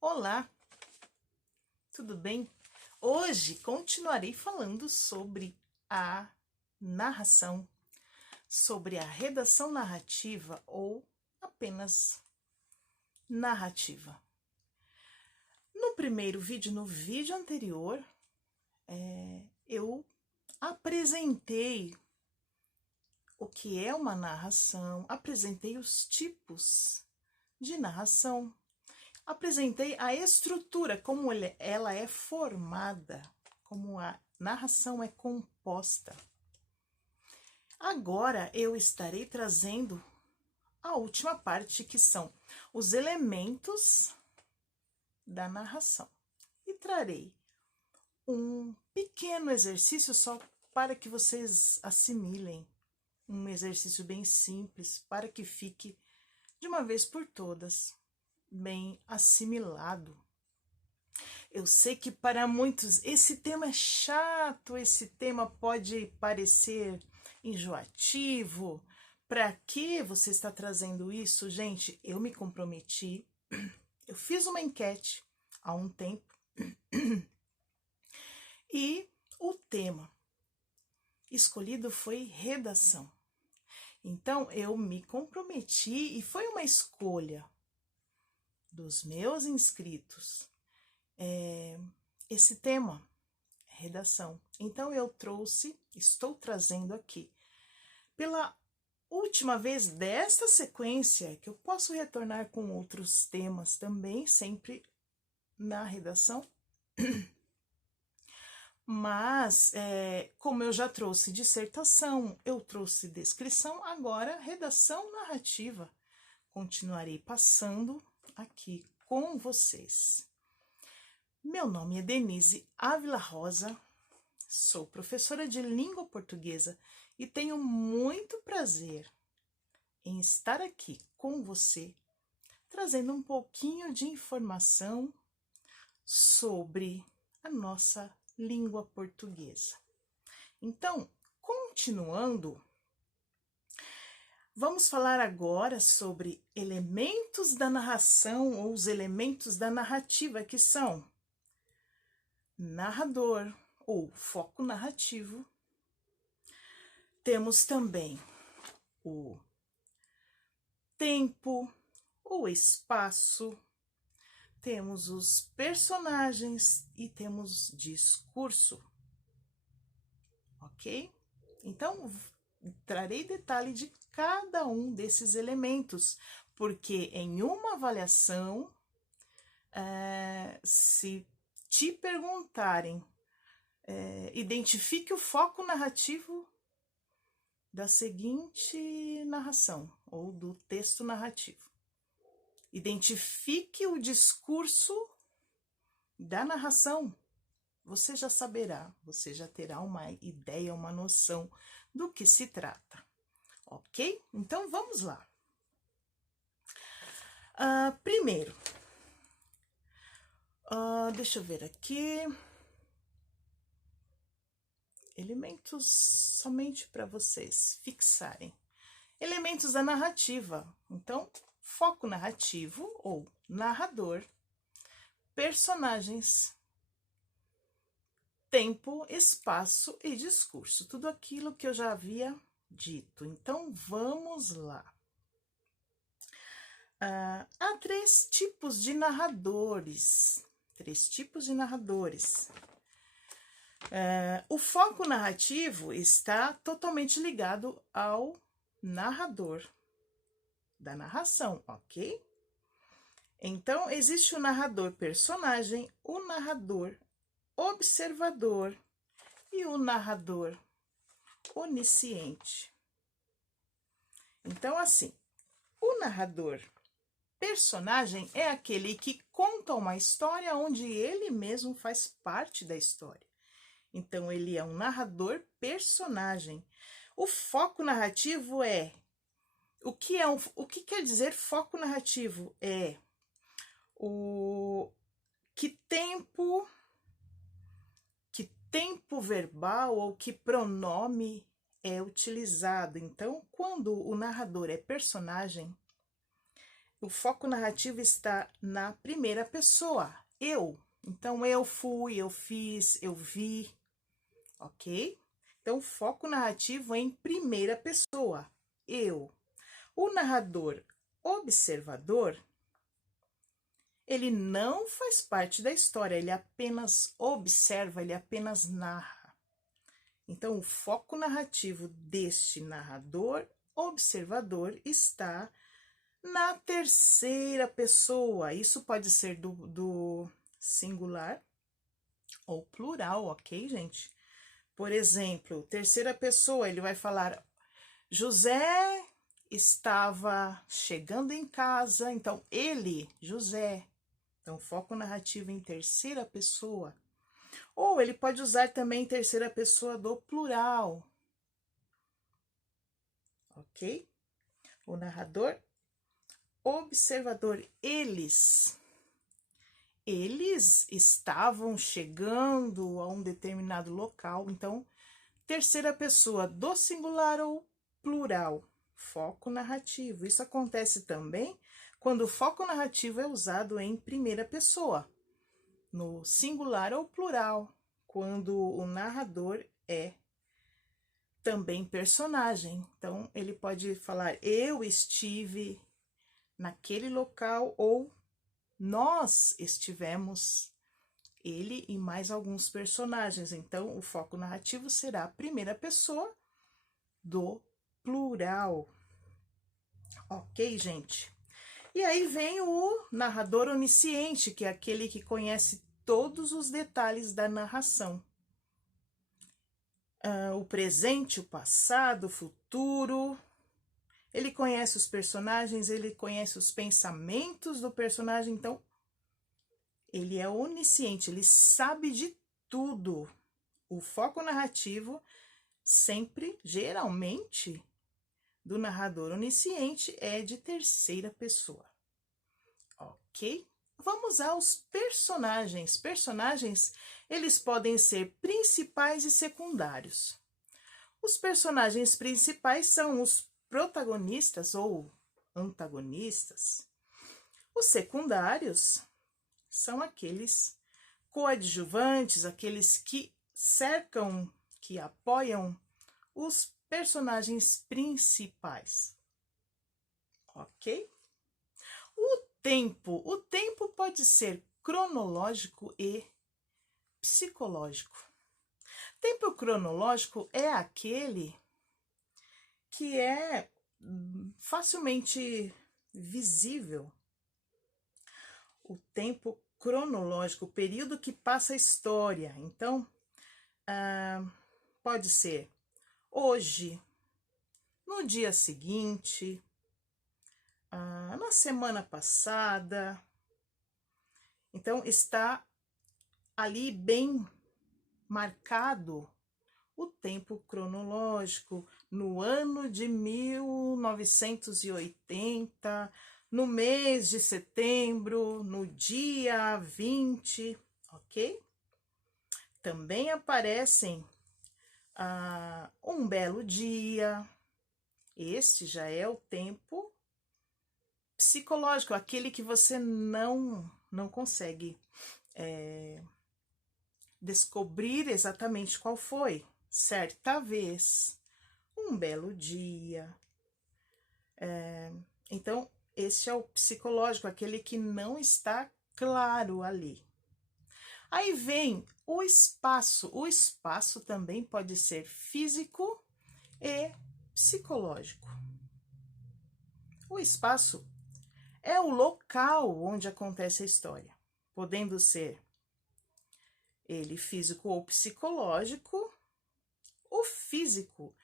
Olá, tudo bem? Hoje continuarei falando sobre a narração, sobre a redação narrativa ou apenas narrativa. No primeiro vídeo, no vídeo anterior, eu apresentei o que é uma narração, apresentei os tipos de narração, apresentei a estrutura, como ela é formada, como a narração é composta. Agora eu estarei trazendo a última parte, que são os elementos da narração. E trarei um pequeno exercício só para que vocês assimilem, um exercício bem simples, para que fique de uma vez por todas bem assimilado. Eu sei que para muitos esse tema é chato, esse tema pode parecer enjoativo. Para que você está trazendo isso? Gente, eu me comprometi, eu fiz uma enquete há um tempo e o tema escolhido foi redação. Então eu me comprometi e foi uma escolha dos meus inscritos esse tema, redação. Então eu estou trazendo aqui, pela última vez desta sequência, que eu posso retornar com outros temas também, sempre na redação, mas como eu já trouxe dissertação, eu trouxe descrição, agora redação narrativa. Continuarei passando aqui com vocês. Meu nome é Denise Ávila Rosa, sou professora de língua portuguesa e tenho muito prazer em estar aqui com você, trazendo um pouquinho de informação sobre a nossa língua portuguesa. Então, continuando, vamos falar agora sobre elementos da narração ou os elementos da narrativa, que são narrador ou foco narrativo. Temos também o tempo, o espaço, temos os personagens e temos discurso, ok? Então, trarei detalhe de cada um desses elementos, porque em uma avaliação, se te perguntarem, identifique o foco narrativo da seguinte narração, ou do texto narrativo. Identifique o discurso da narração. Você já saberá, você já terá uma ideia, uma noção do que se trata. Ok? Então, vamos lá. Primeiro, deixa eu ver aqui. Elementos somente para vocês fixarem. Elementos da narrativa. Então, foco narrativo ou narrador, personagens, tempo, espaço e discurso. Tudo aquilo que eu já havia dito. Então, vamos lá. Há três tipos de narradores. O foco narrativo está totalmente ligado ao narrador da narração, ok? Então, existe o narrador personagem, o narrador observador e o narrador onisciente. Então, assim, o narrador personagem é aquele que conta uma história onde ele mesmo faz parte da história. Então, ele é um narrador personagem. O foco narrativo é... O que quer dizer foco narrativo? É o que tempo verbal ou que pronome é utilizado. Então, quando o narrador é personagem, O foco narrativo está na primeira pessoa, eu. Então, eu fui, eu fiz, eu vi, ok? Então, o foco narrativo é em primeira pessoa, eu. O narrador observador, ele não faz parte da história, ele apenas observa, ele apenas narra. Então, o foco narrativo deste narrador observador está na terceira pessoa. Isso pode ser do singular ou plural, ok, gente? Por exemplo, terceira pessoa, ele vai falar: José estava chegando em casa, então ele, José. Então, foco narrativo em terceira pessoa. Ou ele pode usar também terceira pessoa do plural, ok? O narrador observador, eles estavam chegando a um determinado local. Então, terceira pessoa do singular ou plural, foco narrativo. Isso acontece também quando o foco narrativo é usado em primeira pessoa, no singular ou plural, quando o narrador é também personagem. Então, ele pode falar: eu estive naquele local, ou nós estivemos, ele e mais alguns personagens. Então, o foco narrativo será a primeira pessoa do plural. Ok, gente? E aí vem o narrador onisciente, que é aquele que conhece todos os detalhes da narração. O presente, o passado, o futuro. Ele conhece os personagens, ele conhece os pensamentos do personagem, então ele é onisciente, ele sabe de tudo. O foco narrativo sempre, geralmente, do narrador onisciente é de terceira pessoa. Ok? Vamos aos personagens. Personagens, eles podem ser principais e secundários. Os personagens principais são os protagonistas ou antagonistas. Os secundários são aqueles coadjuvantes, aqueles que cercam, que apoiam os personagens principais. Ok? O tempo pode ser cronológico e psicológico. Tempo cronológico é aquele que é facilmente visível. O tempo cronológico, o período que passa a história. Então, pode ser hoje, no dia seguinte, na semana passada. Então, está ali bem marcado o tempo cronológico, no ano de 1980, no mês de setembro, no dia 20, ok? Também aparecem um belo dia. Este já é o tempo psicológico, aquele que você não consegue descobrir exatamente qual foi. Certa vez, um belo dia. Então, esse é o psicológico, aquele que não está claro ali. Aí vem o espaço. O espaço também pode ser físico e psicológico. O espaço é o local onde acontece a história, podendo ser ele físico ou psicológico. O físico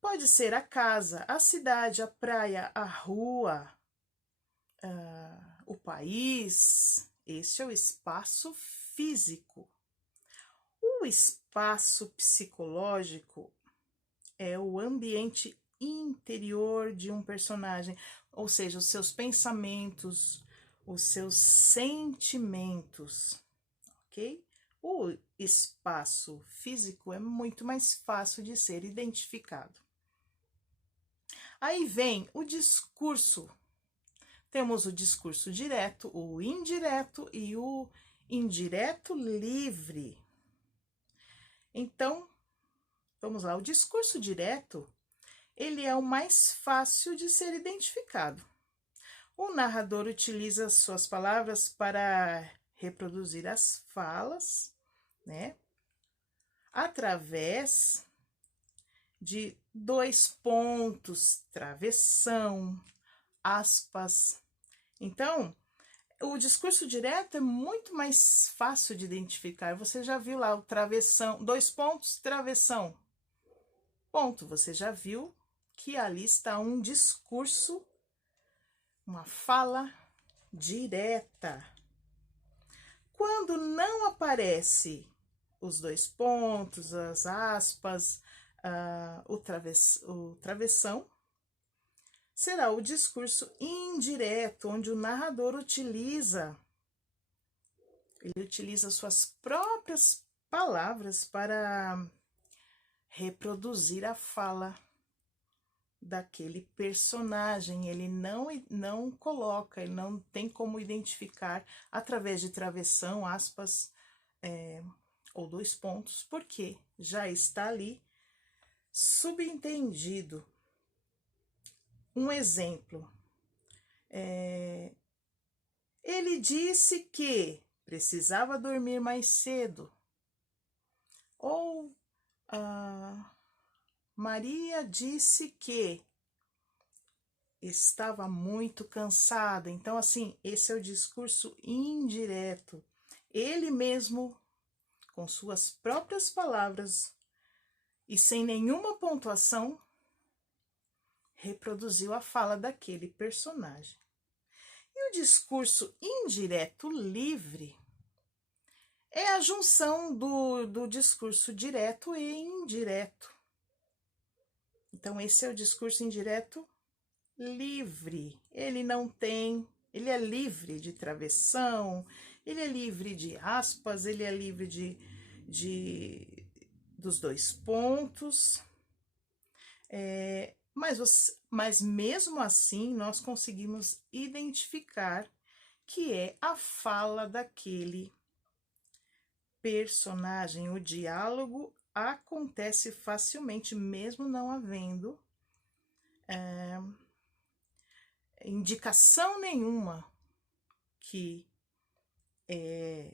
pode ser a casa, a cidade, a praia, a rua, o país. Este é o espaço físico. O espaço psicológico é o ambiente interior de um personagem, ou seja, os seus pensamentos, os seus sentimentos, ok? O espaço físico é muito mais fácil de ser identificado. Aí vem o discurso. Temos o discurso direto, o indireto e o indireto livre. Então, vamos lá, o discurso direto, ele é o mais fácil de ser identificado. O narrador utiliza suas palavras para reproduzir as falas, né? Através de 2 pontos, travessão, aspas. Então, o discurso direto é muito mais fácil de identificar. Você já viu lá o travessão, 2 pontos, travessão, ponto. Você já viu que ali está um discurso, uma fala direta. Quando não aparece os 2 pontos, as aspas, o travessão, será o discurso indireto, onde o narrador utiliza suas próprias palavras para reproduzir a fala daquele personagem. Ele não coloca, ele não tem como identificar através de travessão, aspas, ou 2 pontos, porque já está ali subentendido. Um exemplo, ele disse que precisava dormir mais cedo, ou Maria disse que estava muito cansada. Então, assim, esse é o discurso indireto. Ele mesmo, com suas próprias palavras e sem nenhuma pontuação, reproduziu a fala daquele personagem. E o discurso indireto livre é a junção do discurso direto e indireto. Então, esse é o discurso indireto livre. Ele é livre de travessão, ele é livre de aspas, ele é livre dos 2 pontos. Mas mesmo assim, nós conseguimos identificar que é a fala daquele personagem. O diálogo acontece facilmente, mesmo não havendo indicação nenhuma que é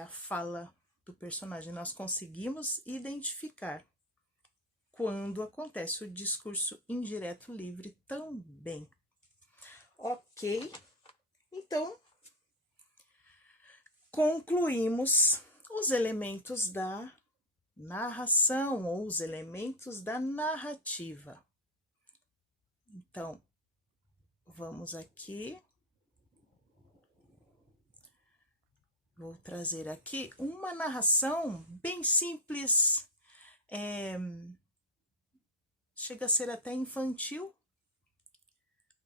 a fala do personagem. Nós conseguimos identificar quando acontece o discurso indireto livre também. Ok? Então, concluímos os elementos da narração ou os elementos da narrativa. Então, vamos aqui. Vou trazer aqui uma narração bem simples, chega a ser até infantil,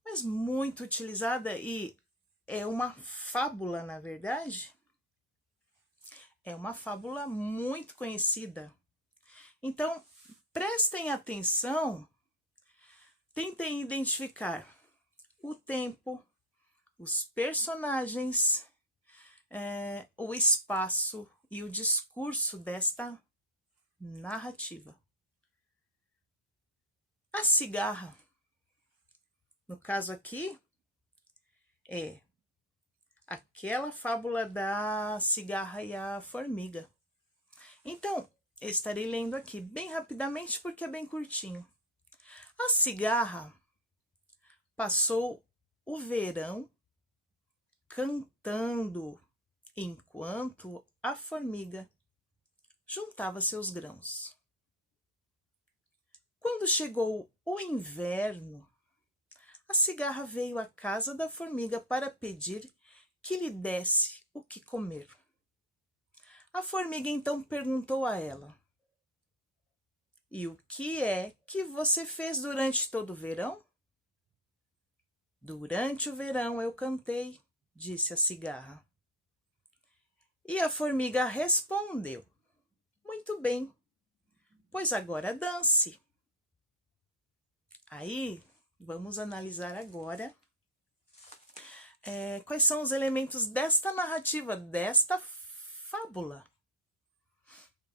mas muito utilizada, e é uma fábula, na verdade. É uma fábula muito conhecida. Então, prestem atenção, tentem identificar o tempo, os personagens, o espaço e o discurso desta narrativa. A cigarra, no caso aqui, é aquela fábula da cigarra e a formiga. Então, eu estarei lendo aqui bem rapidamente porque é bem curtinho. A cigarra passou o verão cantando, enquanto a formiga juntava seus grãos. Quando chegou o inverno, a cigarra veio à casa da formiga para pedir que lhe desse o que comer. A formiga então perguntou a ela: "E o que é que você fez durante todo o verão?" "Durante o verão eu cantei", disse a cigarra. E a formiga respondeu: "Muito bem, pois agora dance." Aí, vamos analisar agora quais são os elementos desta narrativa, desta fábula.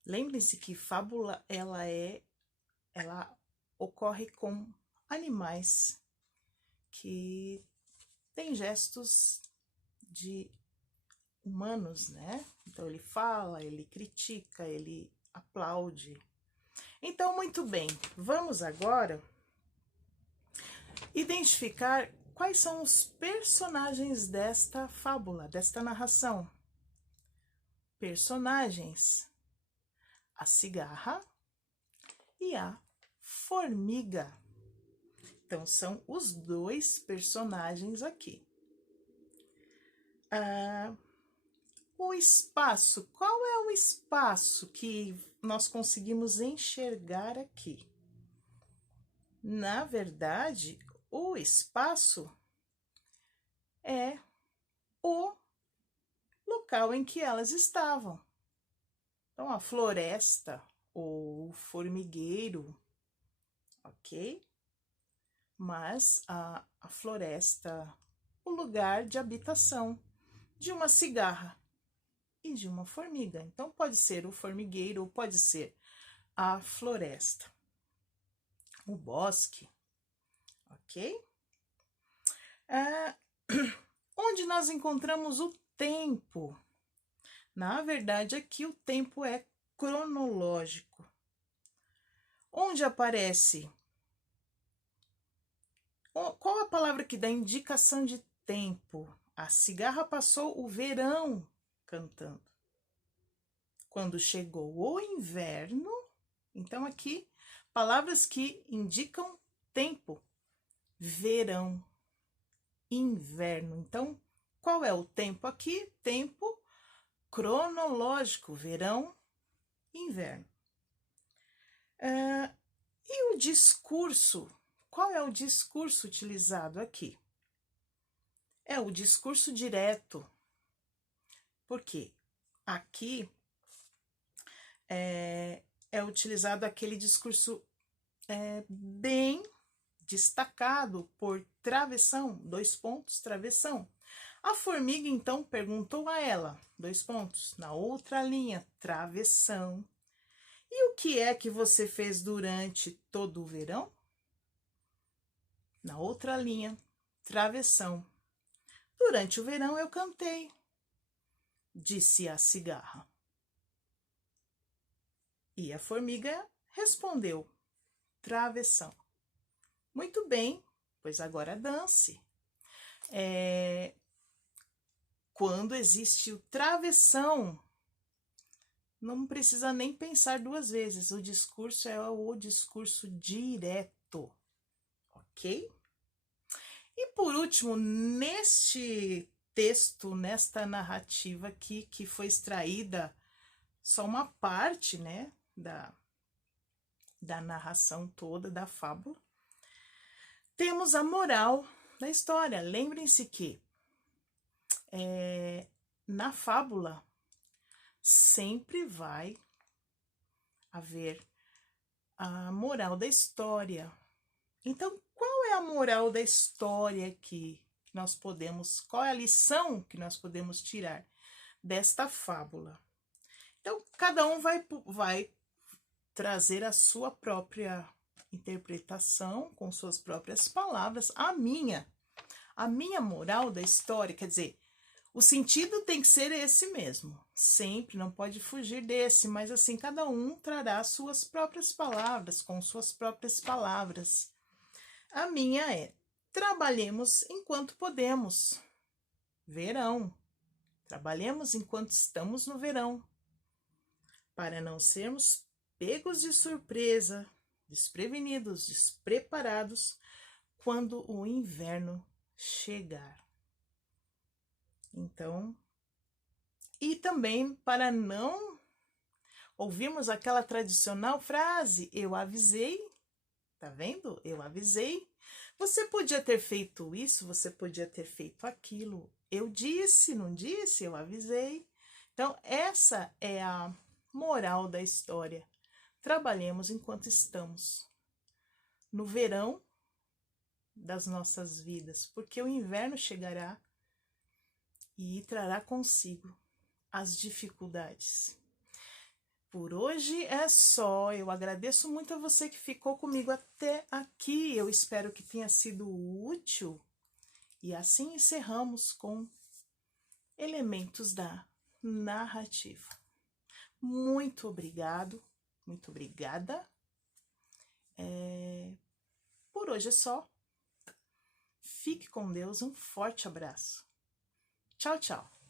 Lembrem-se que fábula, ela ocorre com animais que têm gestos de humanos, né? Então ele fala, ele critica, ele aplaude. Então, muito bem, vamos agora identificar quais são os personagens desta fábula, desta narração. Personagens: a cigarra e a formiga. Então, são os dois personagens aqui. O espaço. Qual é o espaço que nós conseguimos enxergar aqui? Na verdade, o espaço é o local em que elas estavam. Então, a floresta ou o formigueiro, ok? Mas a floresta, o lugar de habitação de uma cigarra e de uma formiga. Então, pode ser o formigueiro ou pode ser a floresta, o bosque, ok? Onde nós encontramos o tempo? Na verdade, aqui o tempo é cronológico. Onde aparece? Qual a palavra que dá indicação de tempo? A cigarra passou o verão cantando. Quando chegou o inverno, então aqui, palavras que indicam tempo. Verão, inverno. Então, qual é o tempo aqui? Tempo cronológico, verão, inverno. E o discurso? Qual é o discurso utilizado aqui? É o discurso direto. Por quê? Aqui é utilizado aquele discurso bem destacado por travessão, 2 pontos, travessão. A formiga, então, perguntou a ela, 2 pontos, na outra linha, travessão. E o que é que você fez durante todo o verão? Na outra linha, travessão. Durante o verão eu cantei, disse a cigarra. E a formiga respondeu, travessão. Muito bem, pois agora dance. Quando existe o travessão, não precisa nem pensar 2 vezes. O discurso é o discurso direto, ok? E por último, neste texto, nesta narrativa aqui, que foi extraída só uma parte, né, da narração toda, da fábula, temos a moral da história. Lembrem-se que na fábula sempre vai haver a moral da história. Então, qual é a moral da história que nós podemos, qual é a lição que nós podemos tirar desta fábula? Então, cada um vai trazer a sua própria interpretação, com suas próprias palavras. A minha moral da história, quer dizer, o sentido tem que ser esse mesmo, sempre, não pode fugir desse, mas assim, cada um trará suas próprias palavras, com suas próprias palavras. A minha é: trabalhemos enquanto podemos. Verão. Trabalhemos enquanto estamos no verão, para não sermos pegos de surpresa, desprevenidos, despreparados, quando o inverno chegar. Então, e também para não ouvirmos aquela tradicional frase, eu avisei, tá vendo? Eu avisei. Você podia ter feito isso, você podia ter feito aquilo. Eu disse, não disse? Eu avisei. Então, essa é a moral da história. Trabalhemos enquanto estamos no verão das nossas vidas, porque o inverno chegará e trará consigo as dificuldades. Por hoje é só. Eu agradeço muito a você que ficou comigo até aqui. Eu espero que tenha sido útil. E assim encerramos com elementos da narrativa. Muito obrigado, muito obrigada. Por hoje é só. Fique com Deus, um forte abraço. Tchau, tchau.